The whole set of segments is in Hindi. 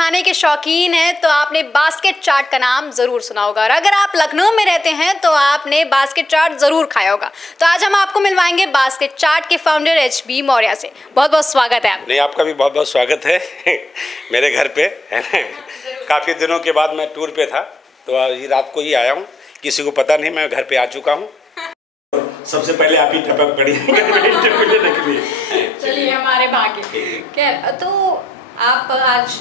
खाने के शौकीन हैं तो आपने बास्केट चाट का नाम ज़रूर सुना होगा, और अगर आप लखनऊ में रहते हैं तो आपने बास्केट चाट ज़रूर खाया होगा। तो आज हम आपको मिलवाएंगे बास्केट चाट के फाउंडर HB मौर्य से। बहुत बहुत स्वागत है। नहीं, आपका भी बहुत बहुत स्वागत है मेरे घर पे, है ना। काफ़ी दिनों के बाद मैं टूर पे था, तो आज रात को ही आया हूँ, किसी को पता नहीं मैं घर पे आ चुका हूँ। सबसे पहले आप ही टपक पड़ी चलिए हमारे भाग्य। खैर, तो आप आज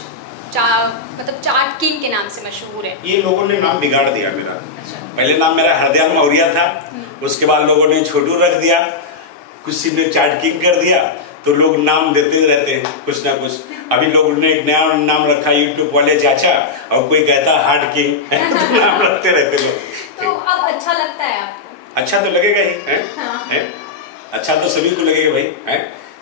मतलब चाट किंग के नाम से मशहूर है। ये लोगों ने नाम बिगाड़ दिया मेरा। अच्छा। पहले नाम मेरा हरदयाल मौर्य था, उसके बाद लोगों ने छोटू रख दिया, किसी ने चाट किंग कर दिया। तो लोग नाम देते रहते हैं कुछ ना कुछ। अभी लोगों ने एक नया नाम रखा यूट्यूब वाले चाचा, और कोई कहता हार्ड किंग तो नाम रखते रहते लोग। तो अब अच्छा लगता है आपको? अच्छा तो लगेगा ही है? हाँ। है? अच्छा तो सभी को लगेगा भाई, है?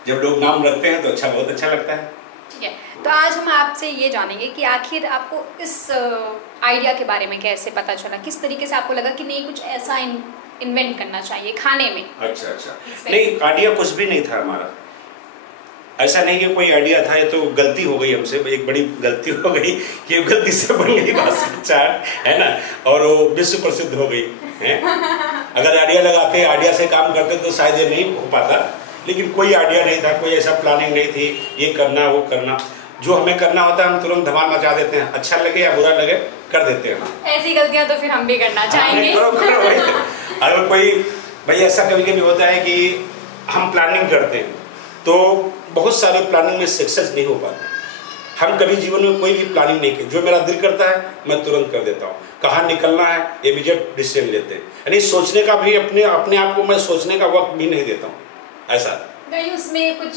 जब लोग नाम रखते हैं तो अच्छा, बहुत अच्छा लगता है। ठीक है, तो आज हम आपसे ये जानेंगे कि आखिर आपको इस आइडिया के बारे में कैसे पता चला, किस तरीके से आपको लगा कि नहीं कुछ ऐसा इन्वेंट करना चाहिए खाने में। अच्छा। नहीं, आइडिया कुछ भी नहीं था हमारा। ऐसा नहीं कि कोई आइडिया था, ये तो गलती हो गई हमसे, एक बड़ी गलती हो गई कि गलती से बन गई बास्केट चाट, है ना, और वो विश्व प्रसिद्ध हो गई है। अगर आइडिया लगाते, आइडिया से काम करते तो शायद ये नहीं हो पाता, लेकिन कोई आइडिया नहीं था, कोई ऐसा प्लानिंग नहीं थी ये करना वो करना। जो हमें करना होता है हम तुरंत धमाल मचा देते हैं, अच्छा लगे या बुरा लगे कर देते हैं। ऐसी गलतियां तो फिर हम भी करना चाहेंगे। अगर कोई भाई ऐसा कभी कभी होता है कि हम प्लानिंग करते हैं तो बहुत सारे प्लानिंग में सक्सेस नहीं हो पाते। हम कभी जीवन में कोई भी प्लानिंग नहीं की, जो मेरा दिल करता है मैं तुरंत कर देता हूँ। कहाँ निकलना है ये भी जब डिसीजन लेते हैं, यानी सोचने का भी अपने आप को मैं सोचने का वक्त भी नहीं देता हूँ। ऐसा नहीं, उसमें कुछ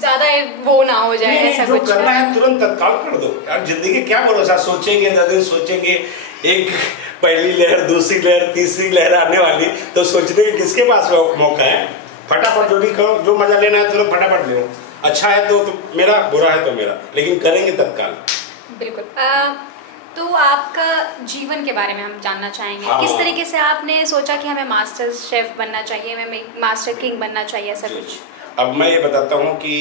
ज्यादा वो ना हो जाए। ऐसा जो कुछ करना है तुरंत तत्काल कर दो यार। जिंदगी क्या भरोसा, सोचेंगे 10 दिन सोचेंगे, एक पहली लहर दूसरी लहर तीसरी लहर आने वाली, तो सोचने के किसके पास मौका है। फटाफट जो भी करो, जो मजा लेना है तुरंत फटाफट ले लो। अच्छा है तो मेरा, बुरा है तो मेरा, लेकिन करेंगे तत्काल। बिल्कुल। तो आपका जीवन के बारे में हम जानना चाहेंगे। हाँ। किस तरीके से आपने सोचा कि हमें मास्टर शेफ बनना चाहिए, हमें मास्टर किंग बनना चाहिए, ऐसा कुछ? अब मैं ये बताता हूँ कि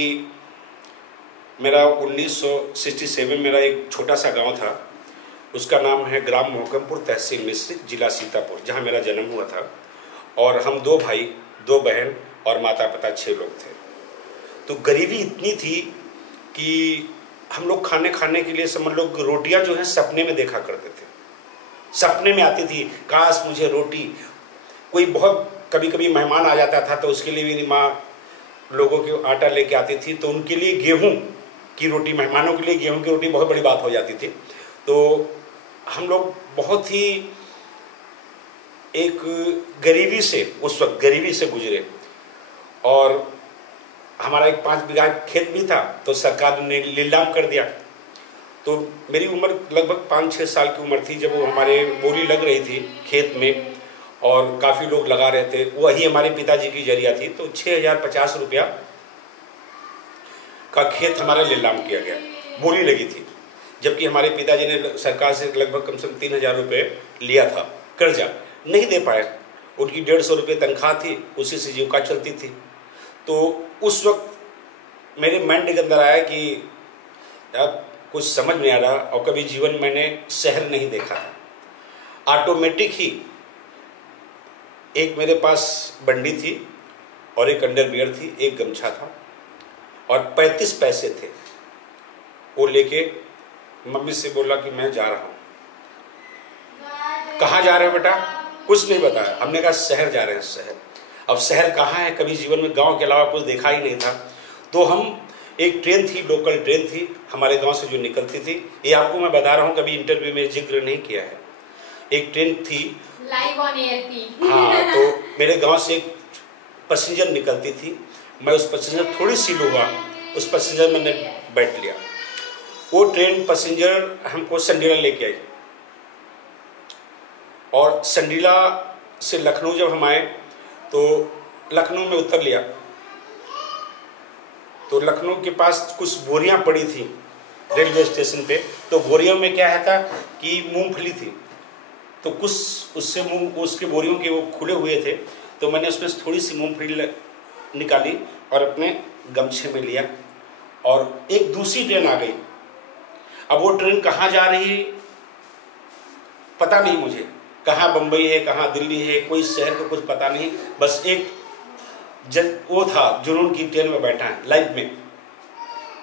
मेरा 1967 मेरा एक छोटा सा गांव था, उसका नाम है ग्राम मोहकमपुर, तहसील मिश्रिख, जिला सीतापुर, जहाँ मेरा जन्म हुआ था। और हम 2 भाई 2 बहन और माता पिता 6 लोग थे। तो गरीबी इतनी थी कि हम लोग खाने के लिए समझ लो रोटियां जो है सपने में देखा करते थे। सपने में आती थी, काश मुझे रोटी। कोई बहुत कभी कभी मेहमान आ जाता था तो उसके लिए मेरी माँ लोगों के आटा लेके आती थी, तो उनके लिए गेहूं की रोटी, मेहमानों के लिए गेहूं की रोटी बहुत बड़ी बात हो जाती थी। तो हम लोग बहुत ही एक गरीबी से, उस वक्त गरीबी से गुजरे। और हमारा एक 5 बीघा खेत भी था, तो सरकार ने नीलाम कर दिया। तो मेरी उम्र लगभग 5-6 साल की उम्र थी जब वो हमारे बोली लग रही थी खेत में, और काफ़ी लोग लगा रहे थे। वही हमारे पिताजी की जरिया थी। तो 6050 रुपया का खेत हमारा नीलाम किया गया, बोली लगी थी। जबकि हमारे पिताजी ने सरकार से लगभग कम से कम 3000 रुपये लिया था कर्जा, नहीं दे पाए। उनकी 150 रुपये तनख्वाह थी, उसी से जीविका चलती थी। तो उस वक्त मेरे माइंड के अंदर आया कि यार कुछ समझ नहीं आ रहा, और कभी जीवन मैंने शहर नहीं देखा था। ऑटोमेटिक ही एक मेरे पास बंडी थी और एक अंडरवियर थी, एक गमछा था और 35 पैसे थे। वो लेके मम्मी से बोला कि मैं जा रहा हूँ। कहाँ जा रहे हो बेटा? कुछ नहीं बताया। हमने कहा शहर जा रहे हैं। शहर, अब शहर कहाँ है, कभी जीवन में गांव के अलावा कुछ देखा ही नहीं था। तो हम, एक ट्रेन थी, लोकल ट्रेन थी हमारे गांव से जो निकलती थी, ये आपको मैं बता रहा हूँ, कभी इंटरव्यू में जिक्र नहीं किया है। एक ट्रेन थी लाइव ऑन एयर की। हाँ, तो मेरे गांव से एक पैसेंजर निकलती थी। मैं उस पैसेंजर, थोड़ी सी हुआ, उस पैसेंजर मैंने बैठ लिया। वो ट्रेन पैसेंजर हमको संडीला लेके आई, और संडीला से लखनऊ जब हम आए तो लखनऊ में उतर लिया। तो लखनऊ के पास कुछ बोरियां पड़ी थी रेलवे स्टेशन पे। तो बोरियों में क्या है था कि मूंगफली थी, तो कुछ उससे उसके बोरियों के वो खुले हुए थे। तो मैंने उसमें थोड़ी सी मूंगफली निकाली और अपने गमछे में लिया, और एक दूसरी ट्रेन आ गई। अब वो ट्रेन कहाँ जा रही पता नहीं मुझे, कहाँ बम्बई है कहाँ दिल्ली है, कोई शहर का कुछ पता नहीं। बस एक वो था जुनून की ट्रेन में बैठा है, लाइफ में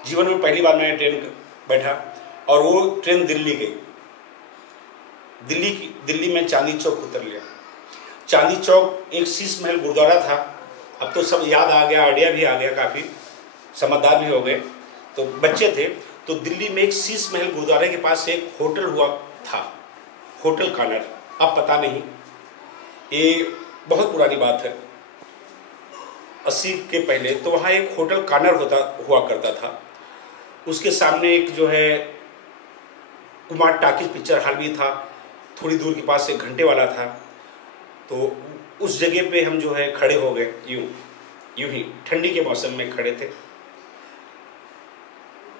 जीवन में पहली बार मैंने ट्रेन बैठा और वो ट्रेन दिल्ली गई। दिल्ली में चांदी चौक उतर लिया। चांदी चौक एक शीश महल गुरुद्वारा था, अब तो सब याद आ गया, आइडिया भी आ गया, काफ़ी समझदार भी हो गए, तो बच्चे थे। तो दिल्ली में एक शीश महल गुरुद्वारे के पास एक होटल हुआ था, होटल कानर। अब पता नहीं, ये बहुत पुरानी बात है, 80 के पहले। तो वहाँ एक होटल कानर हुआ करता था। उसके सामने एक जो है कुमार टाकीज पिक्चर हॉल भी था, थोड़ी दूर के पास एक घंटे वाला था। तो उस जगह पे हम जो है खड़े हो गए, यूं ही ठंडी के मौसम में खड़े थे।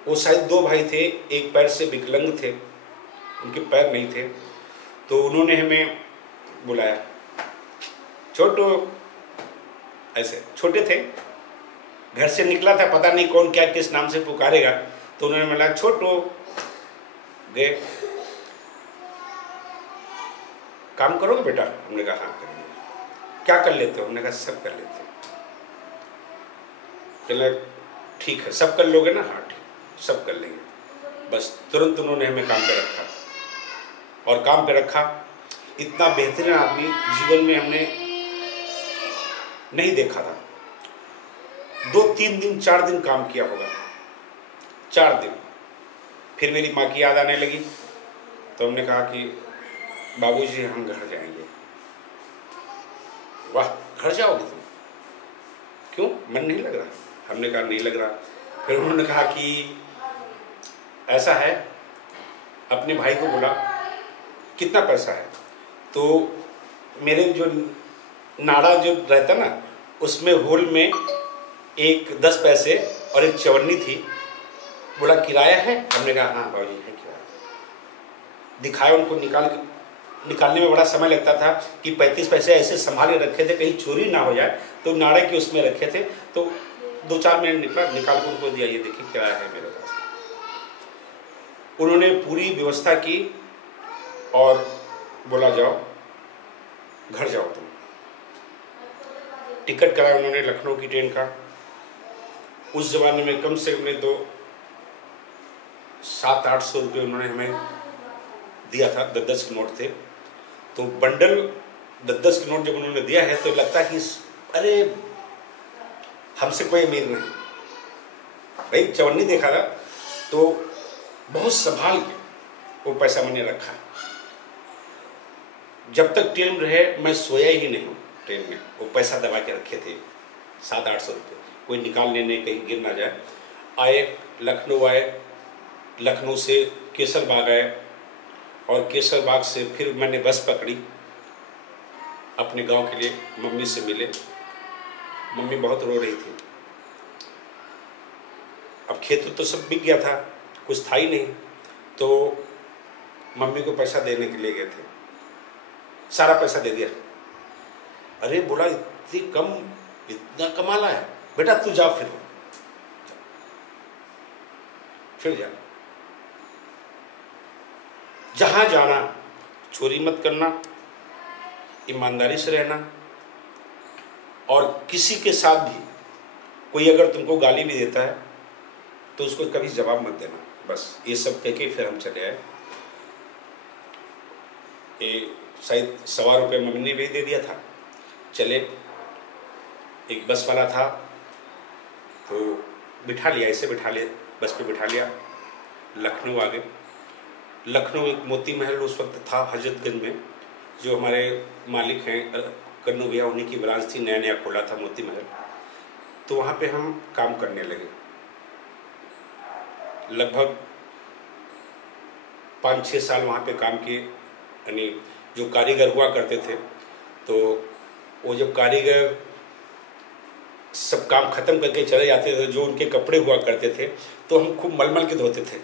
वो शायद 2 भाई थे, एक पैर से विकलांग थे, उनके पैर नहीं थे। तो उन्होंने हमें बुलाया, छोटो, ऐसे छोटे थे, घर से निकला था, पता नहीं कौन क्या किस नाम से पुकारेगा। तो उन्होंने बोला छोटो, गए, काम करोगे बेटा? हमने कहा हाँ करेंगे। क्या कर लेते हो? हमने कहा सब कर लेते हैं। चलो ठीक है, सब कर लोगे ना? हाँ ठीक, सब कर लेंगे। बस तुरंत उन्होंने हमें काम पे रखा, और काम पे रखा। इतना बेहतरीन आदमी जीवन में हमने नहीं देखा था। 2-3 दिन 4 दिन काम किया होगा, 4 दिन। फिर मेरी माँ की याद आने लगी, तो हमने कहा कि बाबूजी हम घर जाएंगे। वाह, घर जाओगे तुम? क्यों, मन नहीं लग रहा? हमने कहा नहीं लग रहा। फिर उन्होंने कहा कि ऐसा है, अपने भाई को बोला कितना पैसा है। तो मेरे जो नाड़ा जो रहता ना, उसमें होल में एक 10 पैसे और एक चवन्नी थी। बोला किराया है? हमने कहा हाँ बाबूजी है किराया। दिखाया उनको, निकालने में बड़ा समय लगता था कि 35 पैसे ऐसे संभाल के रखे थे कहीं चोरी ना हो जाए, तो नाड़े के उसमें रखे थे। तो 2-4 मिनट निकाल के उनको दिया, ये देखिए किराया है मेरे पास। उन्होंने पूरी व्यवस्था की और बोला जाओ घर जाओ तुम। टिकट कराया उन्होंने लखनऊ की ट्रेन का। उस जमाने में कम से कम तो 700-800 रुपये उन्होंने हमें दिया था, 10-10 के नोट थे। तो बंडल 10-10 के नोट जब उन्होंने दिया है तो लगता है कि अरे हमसे कोई अमीर नहीं। भाई चवन्नी देखा था तो बहुत संभाल के वो पैसा मैंने रखा। जब तक ट्रेन रहे मैं सोया ही नहीं हूँ ट्रेन में। वो पैसा दबा के रखे थे 700-800 रुपये, कोई निकाल लेने कहीं गिर ना जाए। आए लखनऊ, आए लखनऊ से केसर बाग आए, और केसर बाग से फिर मैंने बस पकड़ी अपने गांव के लिए। मम्मी से मिले, मम्मी बहुत रो रही थी। अब खेत तो सब बिक गया था, कुछ था ही नहीं। तो मम्मी को पैसा देने के लिए गए थे, सारा पैसा दे दिया। अरे बोला इतना कमाला है बेटा, तू जा फिर जा, जहां जाना चोरी मत करना, ईमानदारी से रहना, और किसी के साथ भी कोई अगर तुमको गाली भी देता है तो उसको कभी जवाब मत देना। बस ये सब कह के फिर हम चले आए। ये शायद 125 रुपये मम्मी ने भी दे दिया था। चले, एक बस वाला था तो बिठा लिया, ऐसे बिठा लिया, बस पे बिठा लिया, लखनऊ आ गए। लखनऊ एक मोती महल उस वक्त था हजरतगंज में, जो हमारे मालिक हैं कन्नू भैया, उन्हीं की ब्रांच थी, नया नया खोला था मोती महल। तो वहाँ पे हम काम करने लगे। लगभग 5-6 साल वहाँ पे काम किए। यानी जो कारीगर हुआ करते थे, तो वो जब कारीगर सब काम खत्म करके चले जाते थे, जो उनके कपड़े हुआ करते थे, तो हम खूब मलमल के धोते थे।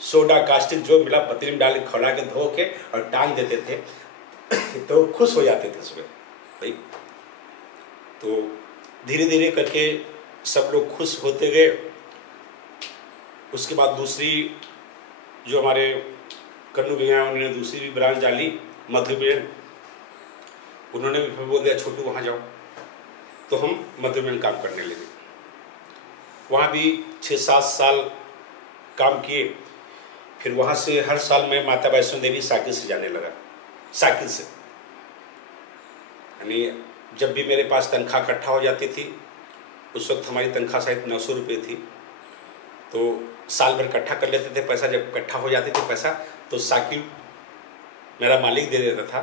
सोडा कास्टिक जो मिला पतली में डाल के खौला के धो के और टांग देते थे। तो खुश हो जाते थे सुबह भाई। तो धीरे धीरे करके सब लोग खुश होते गए। उसके बाद दूसरी जो हमारे कन्नू भैया उन्होंने दूसरी भी ब्रांच डाली मधुबन, उन्होंने भी फिर बोल दिया छोटू वहाँ जाओ, तो हम मधुबन काम करने लगे। वहाँ भी 6-7 साल काम किए। फिर वहाँ से हर साल मैं माता वैष्णो देवी साइकिल से जाने लगा, साइकिल से। यानी जब भी मेरे पास तनख्वाह इकट्ठा हो जाती थी, उस वक्त हमारी तनख्वाह शायद 900 रुपये थी, तो साल भर इकट्ठा कर लेते थे पैसा। जब इकट्ठा हो जाते थे पैसा तो साइकिल मेरा मालिक दे देता था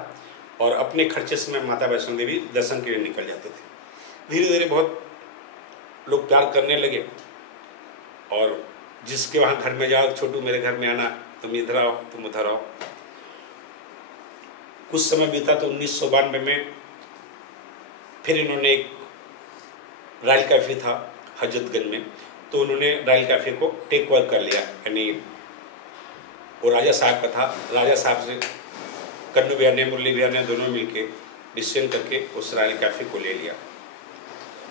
और अपने खर्चे से मैं माता वैष्णो देवी दर्शन के लिए निकल जाते थे। धीरे धीरे बहुत लोग प्यार करने लगे और जिसके वहाँ घर में जाओ, छोटू मेरे घर में आना, तुम इधर आओ, तुम उधर आओ। कुछ समय बीता तो 1992 में फिर इन्होंने एक रॉयल कैफ़े था हजरतगंज में, तो उन्होंने रॉयल कैफ़े को टेक ओवर कर लिया। यानी वो राजा साहब का था। राजा साहब से कन्नू भैया ने, मुरली भैया ने दोनों मिलके डिसीजन करके उस रॉयल कैफ़े को ले लिया।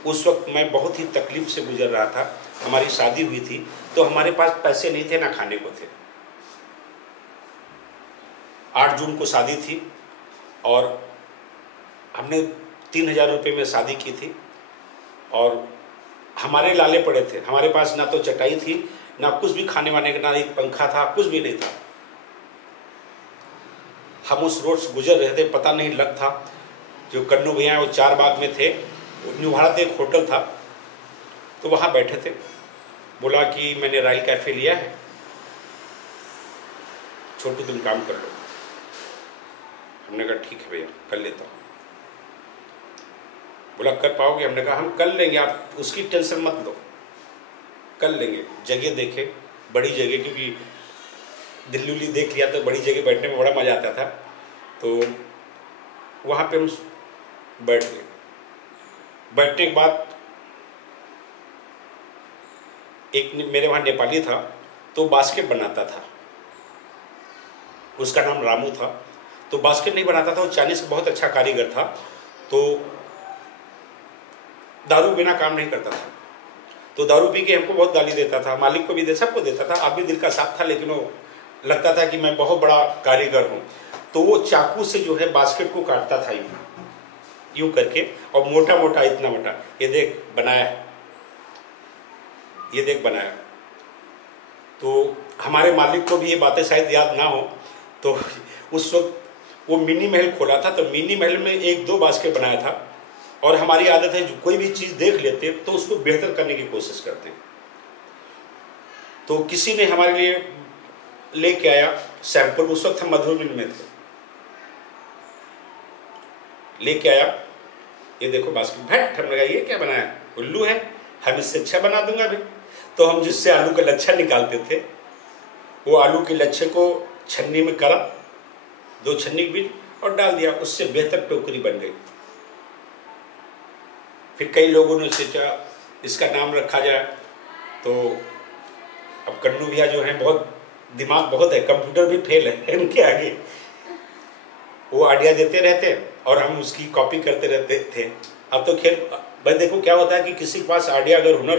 उस वक्त मैं बहुत ही तकलीफ से गुजर रहा था। हमारी शादी हुई थी तो हमारे पास पैसे नहीं थे, ना खाने को थे। 8 जून को शादी थी और हमने 3000 रुपये में शादी की थी और हमारे लाले पड़े थे। हमारे पास ना तो चटाई थी, ना कुछ भी खाने वाने का, ना एक पंखा था, कुछ भी नहीं था। हम उस रोड से गुजर रहे थे, पता नहीं लग था। जो कन्नू भैया वो 4 बाग में थे, न्यू भारत एक होटल था, तो वहाँ बैठे थे। बोला कि मैंने रॉयल कैफ़े लिया है, छोटू तुम काम कर लो। हमने कहा ठीक है भैया, कर लेता हूँ। बोला कर पाओगे? हमने कहा हम कर लेंगे, आप उसकी टेंशन मत लो, कर लेंगे। जगह देखे, बड़ी जगह, क्योंकि दिल्ली उल्ली देख लिया तो बड़ी जगह बैठने में बड़ा मज़ा आता था। तो वहाँ पे हम बैठ गए। बैठने के बाद एक मेरे वहाँ नेपाली था, तो बास्केट बनाता था, उसका नाम रामू था। तो बास्केट नहीं बनाता था, वो चाइनीज का बहुत अच्छा कारीगर था। तो दारू बिना काम नहीं करता था, तो दारू पी के हमको बहुत गाली देता था, मालिक को भी सबको देता था। आदमी दिल का साफ था, लेकिन वो लगता था कि मैं बहुत बड़ा कारीगर हूँ। तो वो चाकू से जो है बास्केट को काटता था यूं करके, और मोटा मोटा, इतना मोटा, ये देख बनाया, ये देख बनाया। तो हमारे मालिक को भी ये बातें शायद याद ना हो, तो उस वक्त वो मिनी महल खोला था, तो मिनी महल में 1-2 बास्केट बनाया था। और हमारी आदत है, जो कोई भी चीज़ देख लेते तो उसको बेहतर करने की कोशिश करते हैं। तो किसी ने हमारे लिए लेके आया सैंपल, उस वक्त हम मधुबन में थे, लेके आया, ये देखो बास्केट। भट, हमने कहा ये क्या बनाया? उल्लू है, हम इससे अच्छा बना दूंगा भी। तो हम जिससे आलू का लच्छा निकालते थे, वो आलू के लच्छे को छन्नी में करा, 2 छन्नी के बीच, और डाल दिया, उससे बेहतर टोकरी बन गई। फिर कई लोगों ने सोचा इसका नाम रखा जाए, तो अब कन्नू भैया जो है बहुत दिमाग बहुत है, कंप्यूटर भी फेल है उनके आगे। वो आइडिया देते रहते और हम उसकी कॉपी करते रहते थे। अब तो खैर भाई देखो क्या होता है कि किसी के पास आइडिया अगर हुनर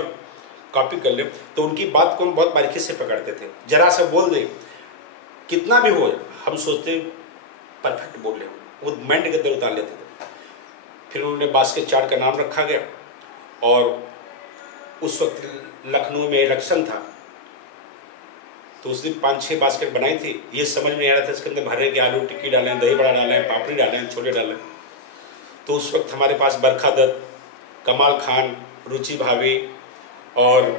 कॉपी कर ले तो उनकी बात को हम बहुत बारीकी से पकड़ते थे। जरा सा बोल दे, कितना भी हो, हम सोचते परफेक्ट बोल ले, वो माइंड के अंदर उतार लेते थे। फिर उन्होंने बास्केट चाट का नाम रखा गया। और उस वक्त लखनऊ में इलेक्शन था, तो उस दिन 5-6 बास्केट बनाई थी। ये समझ में आ रहा था इसके अंदर भरे के आलू टिक्की डालें, दही बड़ा डालें, पापड़ी डालें, छोले डालें। तो उस वक्त हमारे पास बरखा दत्त, कमाल खान, रुचि भाभी और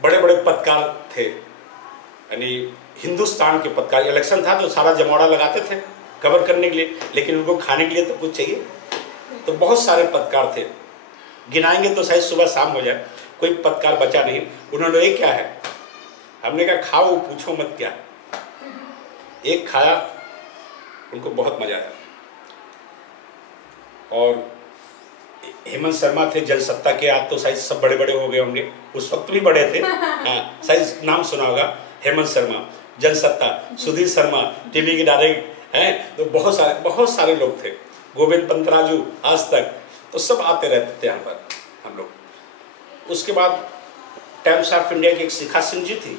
बड़े बड़े पत्रकार थे, यानी हिंदुस्तान के पत्रकार। इलेक्शन था तो सारा जमावड़ा लगाते थे कवर करने के लिए, लेकिन उनको खाने के लिए तो कुछ चाहिए। तो बहुत सारे पत्रकार थे, गिनाएंगे तो शायद सुबह शाम हो जाए, कोई पत्रकार बचा नहीं। उन्होंने ये क्या है, हमने कहा खाओ, पूछो मत क्या। एक खाया, उनको बहुत मजा आया। और हेमंत शर्मा थे जल सत्ता के, आज तो शायद सब बड़े बड़े हो गए होंगे, उस वक्त भी बड़े थे। हाँ, शायद नाम सुना होगा, हेमंत शर्मा, जल सत्ता, सुधीर शर्मा टीवी के डायरेक्टर हैं। तो बहुत सारे लोग थे, गोविंद पंतराजू, आज तक, तो सब आते रहते थे यहाँ पर हम लोग। उसके बाद टाइम्स ऑफ इंडिया की एक शिखा सिंह जी थी,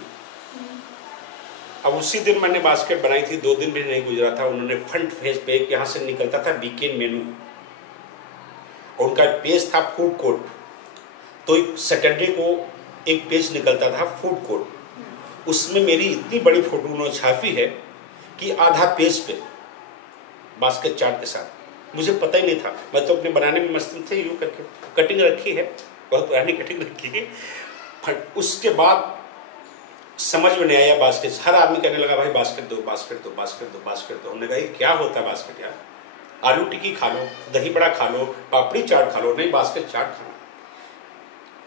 अब उसी दिन मैंने बास्केट बनाई थी, 2 दिन भी नहीं गुजरा था, उन्होंने फ्रंट पेज पे यहाँ से निकलता था वीकेंड मेनू, उनका पेज था फूड कोर्ट, तो सैटरडे को एक पेज निकलता था फूड कोर्ट, उसमें मेरी इतनी बड़ी फोटो उन्होंने छापी है कि आधा पेज पे बास्केट चार्ट के साथ। मुझे पता ही नहीं था, मैं तो अपने बनाने में मस्त थे, यूँ करके कटिंग रखी है, बहुत पुरानी कटिंग रखी है। उसके बाद समझ में नहीं आया बास्केट, हर आदमी कहने लगा भाई बास्केट दो, बास्केट दो, बास्केट दो, बास्केट दो। हमने कहा ये क्या होता है बास्केट यार, आलू टिक्की खा लो, दही बड़ा खा लो, पापड़ी चाट खा लो, नहीं बास्केट चाट खाना।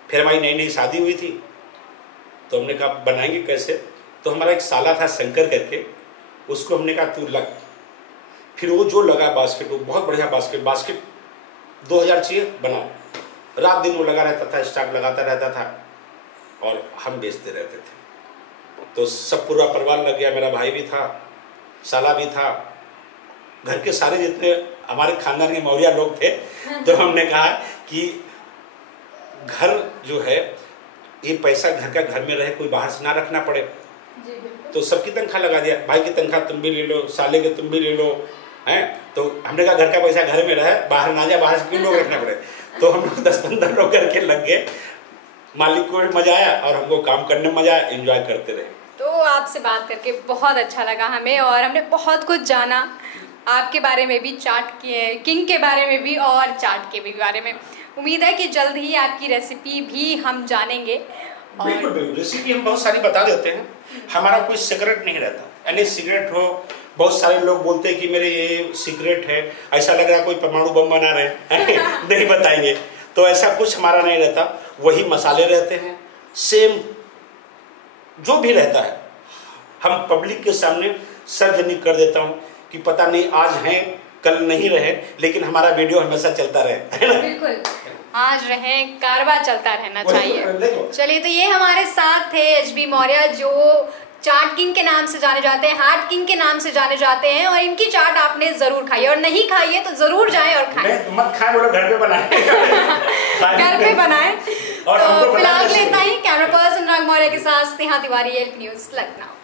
फिर हमारी नई नई शादी हुई थी, तो हमने कहा बनाएंगे कैसे, तो हमारा एक साला था शंकर करके, उसको हमने कहा तू लग, फिर वो जो लगा बास्केट, वो बहुत बढ़िया बास्केट 2000 चाहिए बनाओ, रात दिन वो लगा रहता था, स्टॉक लगाता रहता था और हम बेचते रहते थे। तो सब पूरा परिवार लग गया, मेरा भाई भी था, साला भी था, घर के सारे जितने हमारे खानदान के मौर्या लोग थे। तो हमने कहा कि घर जो है ये पैसा घर का घर में रहे, कोई बाहर से ना रखना पड़े, तो सबकी तनख्वाह लगा दिया, भाई की तनख्वाह तुम भी ले लो, साले के तुम भी ले लो, हैं। तो हमने कहा घर का पैसा घर में रहे, बाहर ना जाए, बाहर से क्यों लोग रखना पड़े। तो हम लोग 10-15 लोग करके लग गए, मालिक को भी मजा आया और हमको काम करने में मजा आया, एंजॉय करते रहे। तो आपसे बात करके बहुत अच्छा लगा हमें, और हमने बहुत कुछ जाना आपके बारे में भी, चाट के किंग के बारे में भी और चाट के भी बारे में। उम्मीद है कि जल्द ही आपकी रेसिपी भी हम जानेंगे। बिल्कुल बिल्कुल, रेसिपी हम बहुत सारी बता देते हैं, हमारा कोई सीक्रेट नहीं रहता, यानी सीक्रेट हो, बहुत सारे लोग बोलते हैं कि मेरे ये सीक्रेट है, ऐसा लग रहा है कोई परमाणु बम बना रहे हैं नहीं बताएंगे, तो ऐसा कुछ हमारा नहीं रहता, वही मसाले रहते हैं, सेम जो भी रहता है हम पब्लिक के सामने सार्वजनिक कर देता हूँ कि पता नहीं आज हैं कल नहीं रहे, लेकिन हमारा वीडियो हमेशा चलता रहे, है ना? बिल्कुल, आज रहे कारवा चलता रहना चाहिए। चलिए, तो ये हमारे साथ थे एचबी मौर्य, जो चाट किंग के नाम से जाने जाते हैं, हार्ट किंग के नाम से जाने जाते हैं, और इनकी चाट आपने जरूर खाई है, और नहीं खाई है तो जरूर जाएं और खाएं। मत खाएं, बोलो घर पे बनाएं घर पे बनाएं। तो फिलहाल इतना ही। कैमरा पर्सन राग मौर्य के साथ स्नेहा तिवारी, एल्फ न्यूज़, लखनऊ।